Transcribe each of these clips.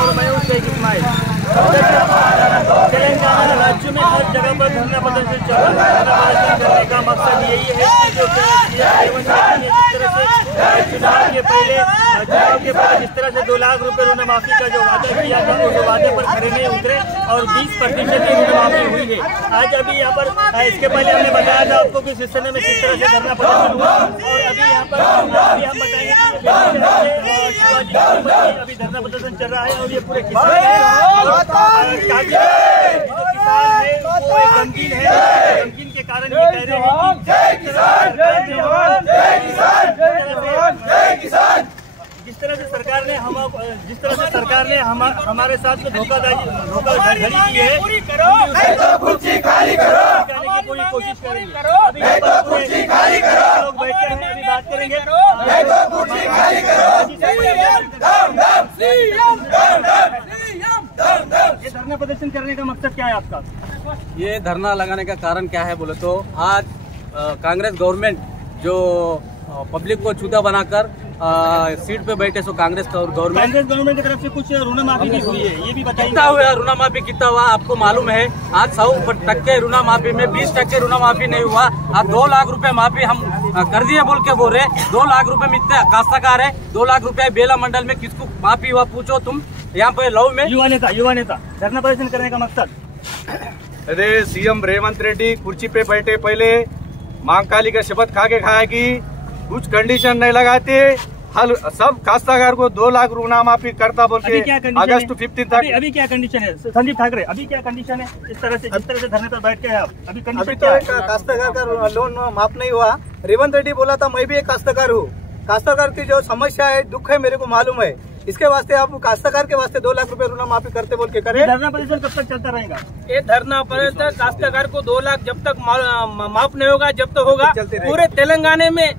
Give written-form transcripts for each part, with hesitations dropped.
और मैं हूं शेख इस्माइल। तेलंगाना राज्य में हर जगह पर धरना प्रदर्शन चल रहा है। धरना प्रदर्शन करने का मकसद यही है कि जो चुनाव के पहले जिस तरह से 2 लाख रुपए ऋण माफी का जो वादा किया था उस वादे पर खड़े नहीं उतरे और 20% की ऋण माफी हुई है। आज अभी यहाँ पर इसके पहले हमने बताया था आपको कि इस समय में किस तरह से धरना प्रदर्शन हुआ और अभी यहाँ पर अभी हम बताएंगे अभी धरना प्रदर्शन चल रहा है और ये पूरे किसान है वो गमगीन है। गमगीन के कारण ये कह रहे हैं जिस तरह से सरकार ने हमारे साथ में धोखाधड़ी की है पूरी कोशिश करेंगे। अभी लोग बैठे हैं अभी बात करेंगे। ये धरना प्रदर्शन करने का मकसद क्या है आपका? ये धरना लगाने का कारण क्या है बोले तो आज कांग्रेस गवर्नमेंट जो पब्लिक को छूता बनाकर सीट पे बैठे सो कांग्रेस गवर्नमेंट की तरफ से कुछ ऋण माफी भी हुई है, ये भी बताइए। कितना हुआ ऋण माफी, कितना हुआ आपको मालूम है? आज 100% ऋण माफी में 20% ऋण माफी नहीं हुआ। आप 2 लाख रुपए माफी हम कर दिए बोल के बोल रहे। 2 लाख रुपए में इतने काश्तकार है, 2 लाख रुपए बेला मंडल में किसको माफी हुआ पूछो तुम। यहाँ पे लव में युवा नेता धरना प्रदर्शन करने का मकसद, अरे सीएम रेवंत रेड्डी कुर्सी पे बैठे पहले महाकाली का शपथ खा के खाया कि कुछ कंडीशन नहीं लगाते, हल सब काश्तकार को 2 लाख ऋण माफी करता बोल के अगस्त 15 तक। अभी क्या कंडीशन है संदीप ठाकरे? अभी क्या कंडीशन है इस तरह से धरने पर बैठ के आप? अभी तो काश्तकार का लोन माफ नहीं हुआ। रेवंत रेड्डी बोला था मैं भी एक काश्तकार हूँ, काश्तकार की जो समस्या है दुख है मेरे को मालूम है, इसके वास्ते आप काश्तकार के वास्ते 2 लाख रुपए ऋण माफी करते बोल के करें। धरना प्रदर्शन कब तक चलता रहेगा? ये धरना प्रदर्शन काश्तकार को 2 लाख जब तक माफ नहीं होगा जब तक होगा। पूरे तेलंगाना में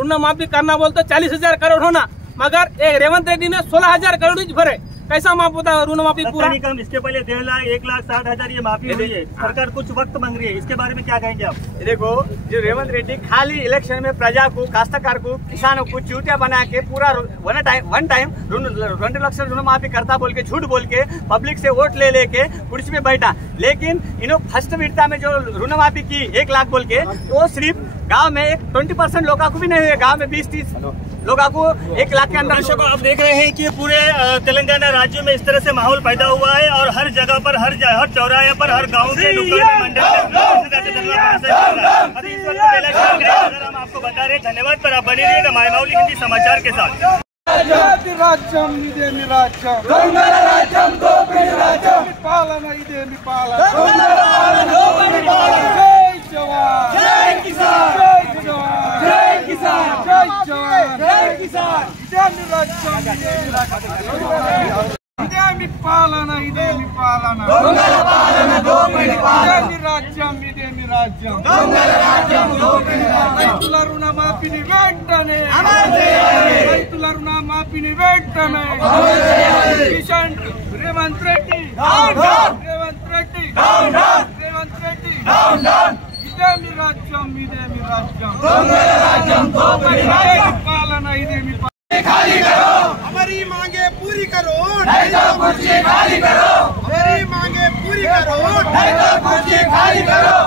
ऋण माफी करना बोलते 40,000 करोड़ होना, मगर एक रेवंत रेड्डी ने 16,000 करोड़ भरे, कैसा माफ होता है ऋण माफी पूरा? इसके पहले 1,60,000 ये माफी हुई है। सरकार कुछ वक्त मांग रही है, इसके बारे में क्या कहेंगे आप? देखो जो रेवंत रेड्डी खाली इलेक्शन में प्रजा को, काश्तकार को, किसानों को चूतिया बना के पूरा वन टाइम 2 लाख ऋण माफी करता बोल के झूठ बोल के पब्लिक से वोट ले लेके कुर्सी पे बैठा। लेकिन इन्होंने फर्स्ट विडता में जो ऋण माफी की 1 लाख बोल के, वो सिर्फ गाँव में 20% लोगों को भी नहीं हुए, गाँव में 20-30 लोगों को 1 लाख के अंदर। आप देख रहे हैं कि पूरे तेलंगाना राज्य में इस तरह से माहौल पैदा हुआ है और हर जगह पर हर चौराहे पर हर गांव के नुक्कड़ मंडल हम आपको बता रहे हैं। धन्यवाद पर आप बने रहिएगा मायमावली हिंदी समाचार के साथ। ఇదేమి పాలన రాజ్యం ఇదేమి రాజ్యం రైతుల రుణమాఫీని వెంటనే కిషన్ రేవంత్ రెడ్డి ఇదేమి రాజ్యం పాలన ఇదేమి खाली करो, हमारी मांगे पूरी करो, नहीं तो कुर्सी खाली करो, हमारी मांगे पूरी करो, नहीं तो कुर्सी खाली करो।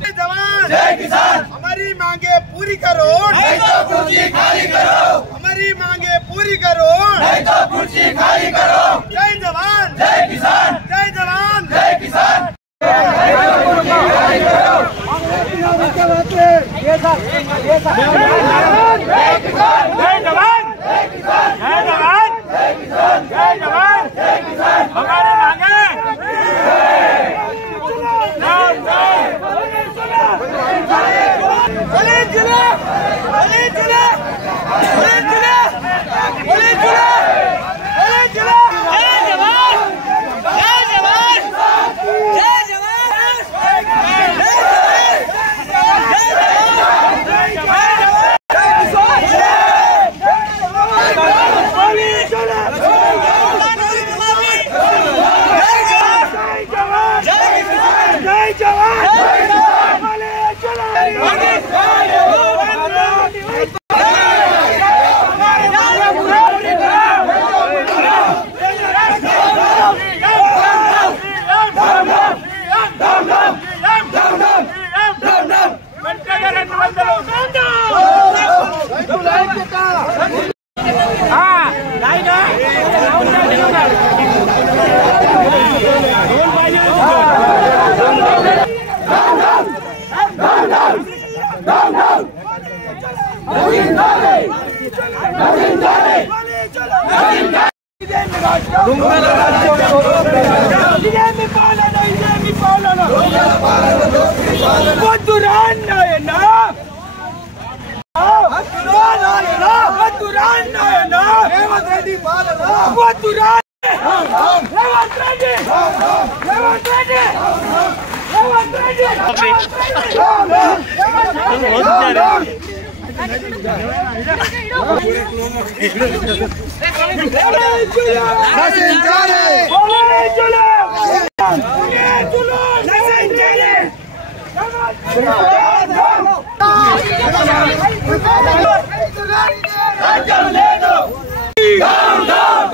जय जवान जय किसान, हमारी मांगे पूरी करो, नहीं तो कुर्सी खाली करो, हमारी मांगे पूरी करो, नहीं तो कुर्सी खाली करो। जय जवान जय किसान, जय जवान जय किसान। हमारे मांगे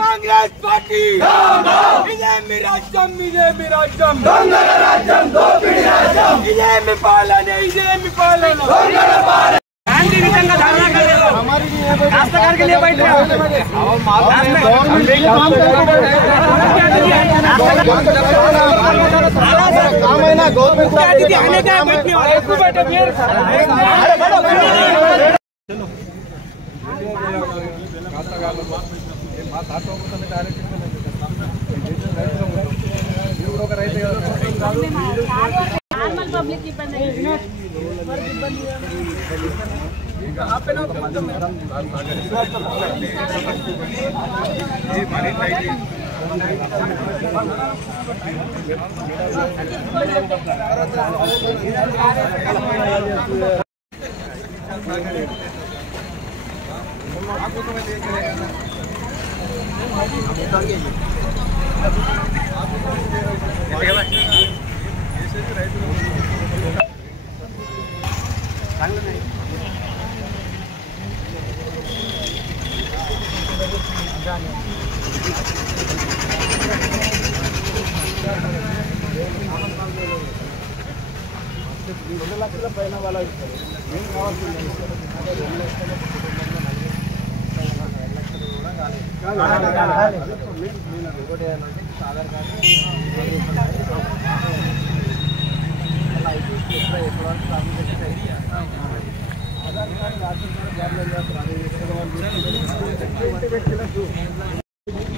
కాంగ్రెస్ పార్టీ ఇదే మీ రాజ్యం, ఇదే మీ రాజ్యం, దొంగల రాజ్యం, దోపిడీ రాజ్యం, ఇదే మీ పాలన, ఇదే మీ పాలన, దొంగల పాలన। गांधी विधंगा धारणा कर रहे हो, काश्तकार के लिए बैठ रहे हो। నార్మల్ పబ్లిక్ ఇబ్బంది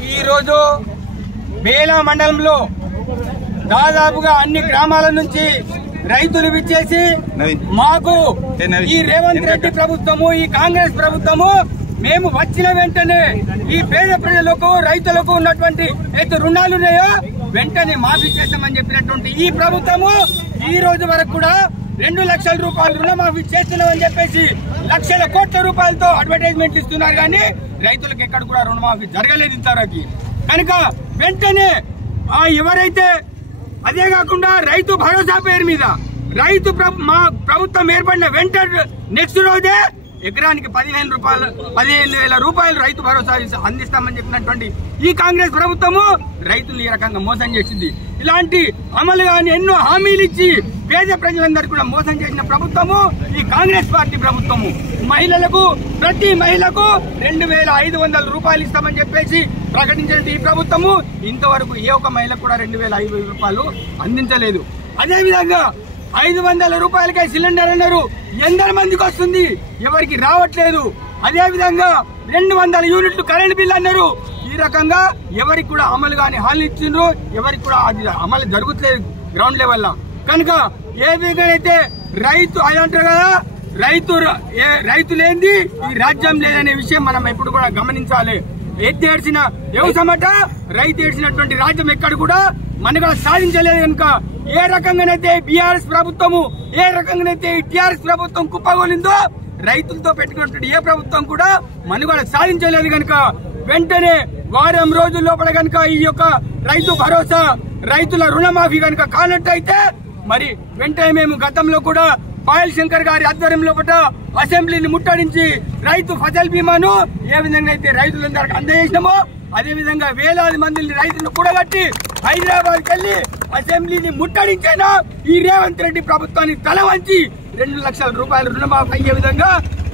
ఈ రోజు బేలా మండలంలో దాదాపుగా అన్ని గ్రామాల నుంచి రైతులు విచ్చేసి మాకు ఈ రేవంత్ రెడ్డి ప్రభుత్వము, ఈ కాంగ్రెస్ ప్రభుత్వము మేము వచ్చిన వెంటనే ఈ పేద ప్రజలకు, రైతులకు ఉన్నటువంటి అయితే రుణాలు ఉన్నాయో వెంటనే మాఫీ చేస్తామని చెప్పినటువంటి ఈ ప్రభుత్వము ఈ రోజు వరకు కూడా 2 లక్షల రూపాయలు రుణమాఫీ చేస్తున్నామని చెప్పేసి లక్షల కోట్ల రూపాయలతో అడ్వర్టైజ్మెంట్ ఇస్తున్నారు, కానీ రైతులకు ఎక్కడ కూడా రుణమాఫీ జరగలేదు ఇంతవరకు. కనుక వెంటనే ఎవరైతే, అదే కాకుండా రైతు భరోసా పేరు మీద మా ప్రభుత్వం ఏర్పడిన వెంటనే నెక్స్ట్ రోజే ఎకరానికి 15,000 రూపాయలు రైతు భరోసా అందిస్తామని చెప్పినటువంటి ఈ కాంగ్రెస్ ప్రభుత్వము రైతులు ఈ రకంగా మోసం చేసింది. ఇలాంటి అమలు కానీ ఎన్నో హామీలు ఇచ్చి పేద ప్రజలందరూ కూడా మోసం చేసిన ప్రభుత్వము ఈ కాంగ్రెస్ పార్టీ ప్రభుత్వము. మహిళలకు, ప్రతి మహిళకు 2,500 రూపాయలు ఇస్తామని చెప్పేసి ప్రకటించిన ఈ ప్రభుత్వము ఇంతవరకు ఏ ఒక్క మహిళకు కూడా 2,500 రూపాయలు అందించలేదు. అదేవిధంగా 500 రూపాయలకే సిలిండర్ అన్నారు, ఎందరి మందికి వస్తుంది, ఎవరికి రావట్లేదు. అదేవిధంగా 200 యూనిట్లు కరెంట్ బిల్ అన్నారు. ఈ రకంగా ఎవరికి కూడా అమలు కానీ హామీ ఇచ్చిండ్రు, ఎవరికి కూడా అది అమలు జరుగుతలేదు గ్రౌండ్ లెవెల్. కనుక ఏ విధంగా అయితే రైతు అది అంటారు కదా, రైతు లేనిది ఈ రాజ్యం లేదనే విషయం మనం ఎప్పుడు కూడా గమనించాలి. ఎత్తి ఏడ్చిన వ్యవసాయమట, రైతు ఏడ్చినటువంటి రాజ్యం ఎక్కడ కూడా మనగా సాధించలేదు. కనుక ఏ రకంగానైతే బీఆర్ఎస్ ప్రభుత్వము, ఏ రకంగానైతే టీఆర్ఎస్ ప్రభుత్వం కుప్పగోలిందో రైతులతో పెట్టుకున్నటువంటి ఏ ప్రభుత్వం కూడా మనుగడ సాధించలేదు. కనుక వెంటనే వారం రోజుల లోపల కనుక ఈ యొక్క రైతు భరోసా, రైతుల రుణమాఫీ కనుక కానట్టయితే మరి వెంటనే మేము గతంలో కూడా పాయల్ శంకర్ గారి ఆధ్వర్యంలో అసెంబ్లీని ముట్టడించి రైతు ఫసల్ బీమాను ఏ విధంగా అయితే రైతులందరికీ అందజేసినామో అదే విధంగా వేలాది మందిని రైతులను కూడగట్టి హైదరాబాద్కి వెళ్లి అసెంబ్లీని ముట్టడించైనా ఈ రేవంత్ రెడ్డి ప్రభుత్వాన్ని తల వంచి 2 లక్షల రూపాయల రుణమాఫీ అయ్యే విధంగా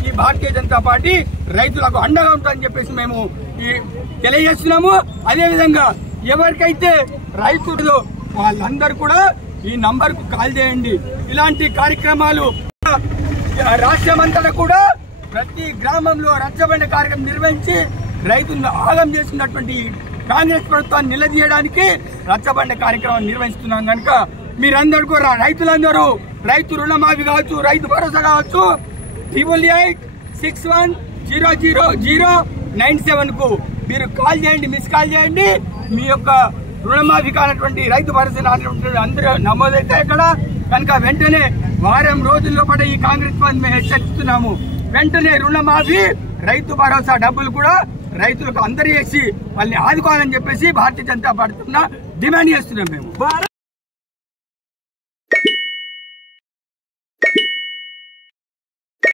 ఈ భారతీయ జనతా పార్టీ రైతులకు అండగా ఉంటుందని చెప్పేసి మేము తెలియజేస్తున్నాము. అదేవిధంగా ఎవరికైతే రైతులు వాళ్ళందరూ కూడా ఈ నంబర్ కు కాల్ చేయండి. ఇలాంటి కార్యక్రమాలు రాష్ట్రమంతటా కూడా ప్రతి గ్రామంలో రచ్చబండ కార్యక్రమం నిర్వహించి రైతులను ఆగం చేస్తున్నటువంటి కాంగ్రెస్ ప్రభుత్వాన్ని నిలదీయడానికి రచ్చబండ కార్యక్రమం నిర్వహిస్తున్నాం కనుక మీరందరూ కూడా రైతులందరూ రైతు రుణమాఫీ కావచ్చు, రైతు భరోసా కావచ్చు 8861000097 కు మీరు కాల్ చేయండి, మిస్ కాల్ చేయండి. మీ యొక్క రుణమాఫీ కానటువంటి రైతు భరోసా అందరూ నమోదైతే ఇక్కడ కనుక వెంటనే వారం రోజుల్లో పాటు ఈ కాంగ్రెస్ పార్టీ మేము హెచ్చరిస్తున్నాము. వెంటనే రుణమాఫీ, రైతు భరోసా డబ్బులు కూడా రైతులకు అందరూ చేసి వాళ్ళని ఆదుకోవాలని చెప్పేసి భారతీయ జనతా పార్టీ డిమాండ్ చేస్తున్నాం మేము.